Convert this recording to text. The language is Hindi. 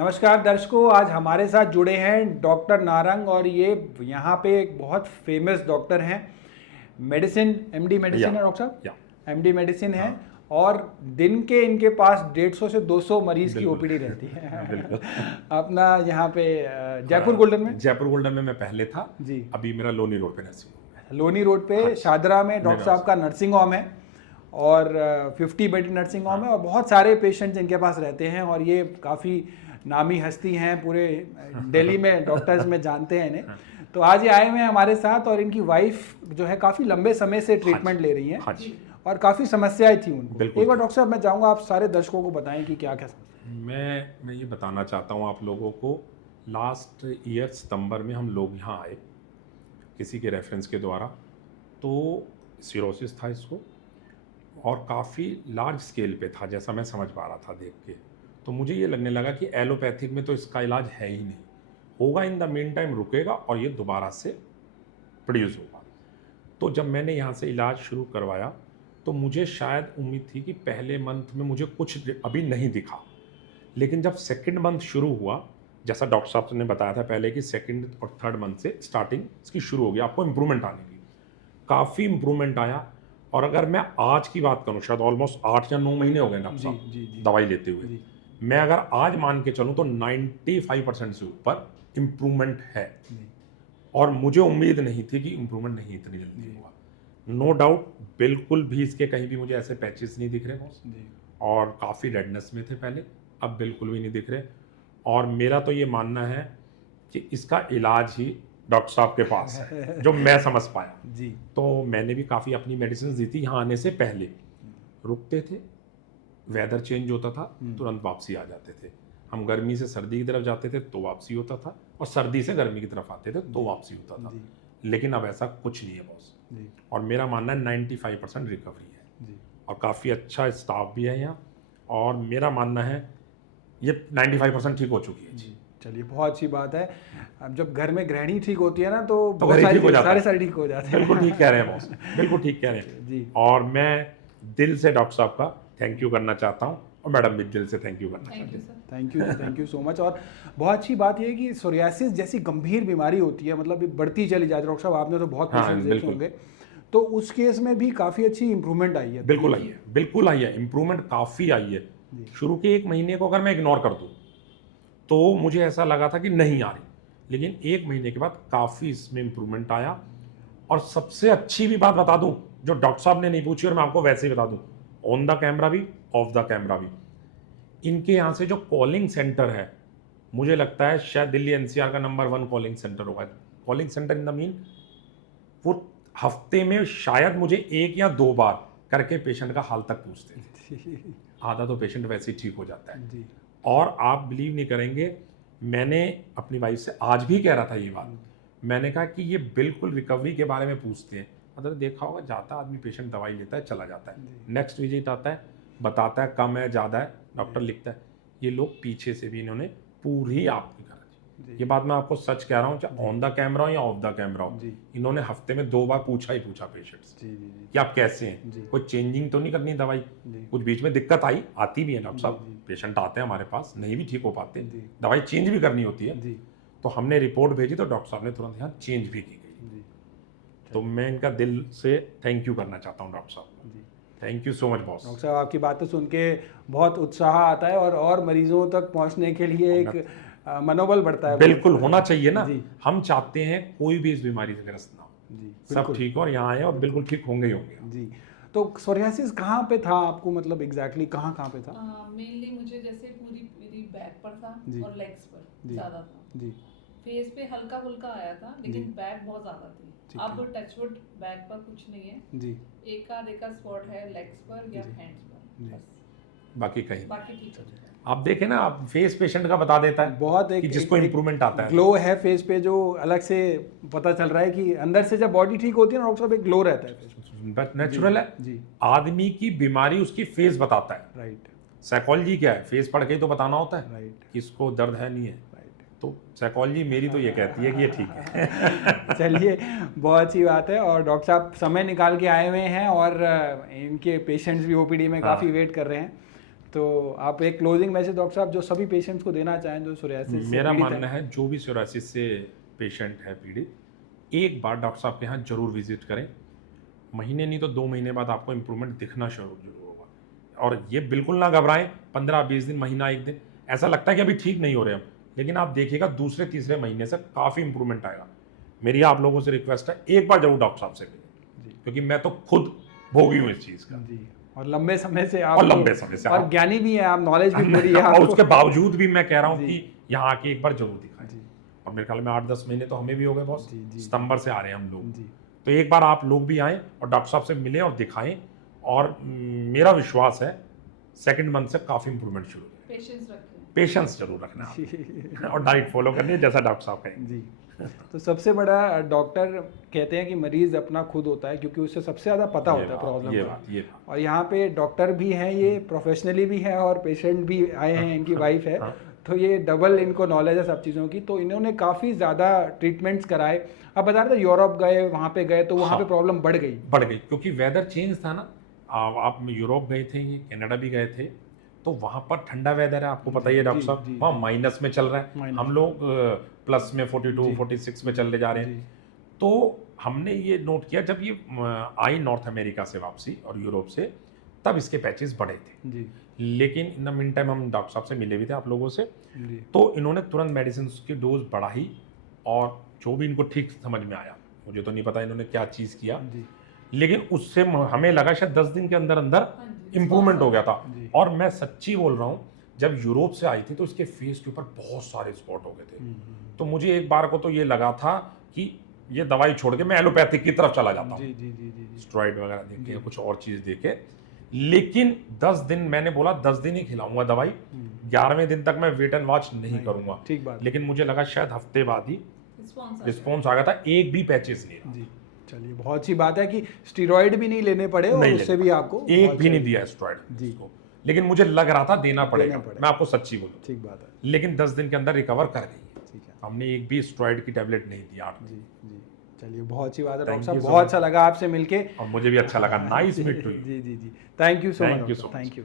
नमस्कार दर्शकों, आज हमारे साथ जुड़े हैं डॉक्टर नारंग और ये यहाँ पे एक बहुत फेमस डॉक्टर हैं। मेडिसिन एमडी मेडिसिन है डॉक्टर साहब, एमडी मेडिसिन है। और दिन के इनके पास 150 से 200 मरीज की ओपीडी रहती है। अपना यहाँ पे जयपुर गोल्डन में, जयपुर गोल्डन में मैं पहले था जी। अभी मेरा लोनी रोड पे नर्सिंग होम है। लोनी रोड पे शादरा में डॉक्टर साहब का नर्सिंग होम है और 50 बेड नर्सिंग होम है और बहुत सारे पेशेंट्स इनके पास रहते हैं और ये काफ़ी नामी हस्ती हैं, पूरे दिल्ली में डॉक्टर्स में जानते हैं इन्हें। तो आज ये आए हुए हैं हमारे साथ और इनकी वाइफ जो है काफ़ी लंबे समय से ट्रीटमेंट ले रही हैं और काफ़ी समस्याएं थी उनको। एक बार डॉक्टर साहब मैं चाहूँगा आप सारे दर्शकों को बताएं कि क्या क्या समस्या। मैं ये बताना चाहता हूँ आप लोगों को, लास्ट ईयर सितंबर में हम लोग यहाँ आए किसी के रेफरेंस के द्वारा, तो सिरोसिस था इसको और काफ़ी लार्ज स्केल पे था जैसा मैं समझ पा रहा था देख के। तो मुझे ये लगने लगा कि एलोपैथिक में तो इसका इलाज है ही नहीं, होगा इन द मेन टाइम रुकेगा और ये दोबारा से प्रोड्यूस होगा। तो जब मैंने यहाँ से इलाज शुरू करवाया तो मुझे शायद उम्मीद थी कि पहले मंथ में मुझे कुछ अभी नहीं दिखा, लेकिन जब सेकंड मंथ शुरू हुआ, जैसा डॉक्टर साहब ने बताया था पहले कि सेकंड और थर्ड मंथ से स्टार्टिंग इसकी शुरू हो गई, आपको इम्प्रूवमेंट आने की, काफ़ी इम्प्रूवमेंट आया। और अगर मैं आज की बात करूँ, शायद ऑलमोस्ट 8 या 9 महीने हो गए डॉक्टर साहब दवाई लेते हुए, मैं अगर आज मान के चलूँ तो 95% से ऊपर इम्प्रूवमेंट है। और मुझे उम्मीद नहीं थी कि इम्प्रूवमेंट नहीं इतनी जल्दी होगा। नो डाउट, बिल्कुल भी इसके कहीं भी मुझे ऐसे पैचेस नहीं दिख रहे और काफ़ी रेडनेस में थे पहले, अब बिल्कुल भी नहीं दिख रहे। और मेरा तो ये मानना है कि इसका इलाज ही डॉक्टर साहब के पास है जो मैं समझ पाया जी। तो मैंने भी काफ़ी अपनी मेडिसिन दी थी यहाँ आने से पहले, रुकते थे, वेदर चेंज होता था तुरंत वापसी आ जाते थे, हम गर्मी से सर्दी की तरफ जाते थे तो वापसी होता था और सर्दी से गर्मी की तरफ आते थे तो वापसी होता था। लेकिन अब ऐसा कुछ नहीं है बॉस, और मेरा मानना है 95% रिकवरी है और काफ़ी अच्छा स्टाफ भी है यहाँ, और मेरा मानना है ये 95% ठीक हो चुकी है जी। चलिए, बहुत अच्छी बात है। अब जब घर में गृहिणी ठीक होती है ना तो बहुत सारे ठीक हो जाते हैं। बिल्कुल ठीक कह रहे हैं बॉस, बिल्कुल ठीक कह रहे हैं जी। और मैं दिल से डॉक्टर साहब का थैंक यू करना चाहता हूँ और मैडम भी दिल से थैंक यू करना चाहती हूँ। Thank you so much. और बहुत अच्छी बात यह है कि सोरियासिस जैसी गंभीर बीमारी होती है, मतलब बढ़ती चली जाती है। डॉक्टर साहब आपने तो बहुत पेशेंट्स देखे होंगे, तो उस केस में भी काफ़ी अच्छी इंप्रूवमेंट आई है। बिल्कुल आई है, बिल्कुल आई है, इंप्रूवमेंट काफ़ी आई है। शुरू के 1 महीने को अगर मैं इग्नोर कर दूँ तो मुझे ऐसा लगा था कि नहीं आ रही, लेकिन 1 महीने के बाद काफ़ी इसमें इंप्रूवमेंट आया। और सबसे अच्छी भी बात बता दूं जो डॉक्टर साहब ने नहीं पूछी और मैं आपको वैसे ही बता दूं, ऑन द कैमरा भी ऑफ द कैमरा भी, इनके यहाँ से जो कॉलिंग सेंटर है, मुझे लगता है शायद दिल्ली एनसीआर का नंबर 1 कॉलिंग सेंटर होगा। Calling centre in the mean वो हफ्ते में शायद मुझे 1 या 2 बार करके पेशेंट का हाल तक पूछते थे। आधा तो पेशेंट वैसे ही ठीक हो जाता है जी। और आप बिलीव नहीं करेंगे, मैंने अपनी वाइफ से आज भी कह रहा था ये बात, मैंने कहा कि ये बिल्कुल रिकवरी के बारे में पूछते हैं। मतलब देखा होगा, जाता आदमी पेशेंट दवाई लेता है चला जाता है, नेक्स्ट विजिट आता है बताता है कम है ज़्यादा है, डॉक्टर लिखता है। ये लोग पीछे से भी इन्होंने पूरी आपकी करा, ये बात मैं आपको सच कह रहा हूँ, चाहे ऑन द कैमरा हो या ऑफ द कैमरा हो, इन्होंने हफ्ते में 2 बार पूछा ही पूछा पेशेंट्स कि आप कैसे हैं, कोई चेंजिंग तो नहीं करनी दवाई। कुछ बीच में दिक्कत आती भी है डॉक्टर साहब, पेशेंट आते हैं हमारे पास नहीं भी ठीक हो पाते, दवाई चेंज भी करनी होती है, तो हमने रिपोर्ट भेजी तो डॉक्टर साहब ने तुरंत यहाँ चेंज भी की गई। तो मैं इनका दिल से थैंक यू करना चाहता हूँ डॉक्टर साहब, thank you so much boss. Doctor साहब आपकी बातें सुन के बहुत उत्साह आता है और मरीजों तक पहुँचने के लिए एक मनोबल बढ़ता है। बिल्कुल होना चाहिए ना, हम चाहते हैं कोई भी इस बीमारी से ग्रस्त ना हो जी, सब ठीक हो और यहाँ आए और बिल्कुल ठीक होंगे ही होंगे जी। तो सोरियासिस कहाँ पे था आपको, मतलब एग्जैक्टली कहाँ पे था? मेनली मुझे जैसे पूरी बैक पर था और लेग्स पर ज़्यादा था जी। फेस पे हल्का फुल्का आया था लेकिन बैक बहुत ज़्यादा थी। अब टचवुड बैक पर कुछ नहीं है जी, एक आध स्पॉट है लेग्स पर या हैंड्स पर, बाकी कहीं बाकी ठीक हो जाता है। आप देखें ना, आप फेस पेशेंट का बता देता है बहुत कि जिसको इंप्रूवमेंट आता है, ग्लो है फेस पे जो अलग से पता चल रहा है कि अंदर से जब बॉडी ठीक होती है ना डॉक्टर साहब, एक ग्लो रहता है, बट नेचुरल है जी। आदमी की बीमारी उसकी फेस बताता है, राइट। साइकोलॉजी क्या है, फेस पढ़ के ही तो बताना होता है, राइट, किसको दर्द है नहीं है, तो साइकोलॉजी मेरी तो ये कहती है कि ये ठीक है। चलिए, बहुत अच्छी बात है। और डॉक्टर साहब समय निकाल के आए हुए हैं और इनके पेशेंट्स भी ओपीडी में काफ़ी वेट कर रहे हैं। तो आप एक क्लोजिंग मैसेज डॉक्टर साहब जो सभी पेशेंट्स को देना चाहें जो सोरियासिस से मेरा पीड़ित मानना हैं। है जो भी सोरियासिस से पेशेंट है पीड़ित, एक बार डॉक्टर साहब के यहाँ जरूर विजिट करें। महीने नहीं तो 2 महीने बाद आपको इम्प्रूवमेंट दिखना जरूर होगा। और ये बिल्कुल ना घबराएं, 15-20 दिन, महीना, 1 दिन ऐसा लगता है कि अभी ठीक नहीं हो रहे हम, लेकिन आप देखिएगा दूसरे तीसरे महीने से काफ़ी इंप्रूवमेंट आएगा। मेरी आप लोगों से रिक्वेस्ट है, एक बार जरूर डॉक्टर साहब से मिलें, क्योंकि मैं तो खुद भोगी हूँ इस चीज़ का जी, और लंबे समय से आप और लंबे समय से और आप ज्ञानी भी हैं आप, नॉलेज भी पूरी है और आपको। उसके बावजूद भी मैं कह रहा हूँ जी। कि यहाँ आके एक बार जरूर दिखाएं। जी और मेरे ख्याल में 8-10 महीने तो हमें भी हो गए बॉस, जी, जी, सितंबर से आ रहे हैं हम लोग। जी तो एक बार आप लोग भी आएं और डॉक्टर साहब से मिलें और दिखाएं, और मेरा विश्वास है सेकंड मंथ से काफ़ी इंप्रूवमेंट शुरू हो जाएगा। पेशेंस रखें। पेशेंस जरूर रखना है और डाइट फॉलो करनी है जैसा डॉक्टर साहब कहेंगे। जी। तो सबसे बड़ा डॉक्टर कहते हैं कि मरीज अपना खुद होता है, क्योंकि उसे सबसे ज़्यादा पता होता है प्रॉब्लम ये का। बात और यहाँ पे डॉक्टर भी हैं, ये प्रोफेशनली भी हैं और पेशेंट भी आए हैं, इनकी वाइफ है, तो ये डबल इनको नॉलेज है सब चीज़ों की। तो इन्होंने काफ़ी ज़्यादा ट्रीटमेंट्स कराए। अब बता रहे थे यूरोप गए, वहाँ पे गए तो वहाँ पे प्रॉब्लम बढ़ गई क्योंकि वेदर चेंज था ना। आप यूरोप गए थे, ये कनाडा भी गए थे, तो वहाँ पर ठंडा वेदर है, आपको पता ही है डॉक्टर साहब, वहाँ माइनस में चल रहा है, हम लोग प्लस में 42-46 में चलने जा रहे हैं। तो हमने ये नोट किया जब ये आई नॉर्थ अमेरिका से वापसी और यूरोप से, तब इसके पैचेस बढ़े थे जी। लेकिन इन द मीन टाइम हम डॉक्टर साहब से मिले भी थे आप लोगों से जी। तो इन्होंने तुरंत मेडिसिन की डोज बढ़ाई, और जो भी इनको ठीक समझ में आया, मुझे तो नहीं पता इन्होंने क्या चीज़ किया जी। लेकिन उससे हमें लगा शायद 10 दिन के अंदर अंदर इम्प्रूवमेंट हो गया था। और मैं सच्ची बोल रहा हूँ, जब यूरोप से आई थी तो इसके फेस के ऊपर बहुत सारे स्पॉट हो गए थे। तो मुझे एक बार को तो ये लगा था कि ये दवाई छोड़ के मैं एलोपैथिक की तरफ चला जाता हूँ, स्टेरॉइड वगैरह देके, कुछ और चीज़ देके। लेकिन 10 दिन मैंने बोला 10 दिन ही खिलाऊंगा दवाई, 11वें दिन तक मैं वेट एंड वॉच नहीं करूंगा। ठीक बात। लेकिन मुझे लगा शायद हफ्ते बाद ही रिस्पॉन्स आ गया था, एक भी पैचेस नहीं रहा। चलिए, बहुत सी बात है कि स्टीरॉइड भी नहीं लेने पड़े और उससे भी आपको एक भी नहीं दिया स्टेरॉइड जी को, लेकिन मुझे लग रहा था देना पड़ेगा। मैं आपको सच्ची बोलूं, ठीक बात है। लेकिन 10 दिन के अंदर रिकवर कर गई। ठीक है, हमने एक भी स्टेरॉइड की टैबलेट नहीं दिया। जी जी, चलिए, बहुत सी बात है डॉक्टर साहब, बहुत अच्छा लगा आपसे मिलके, और मुझे भी अच्छा लगा। Nice meet to you. जी जी जी, thank you so much. Thank you.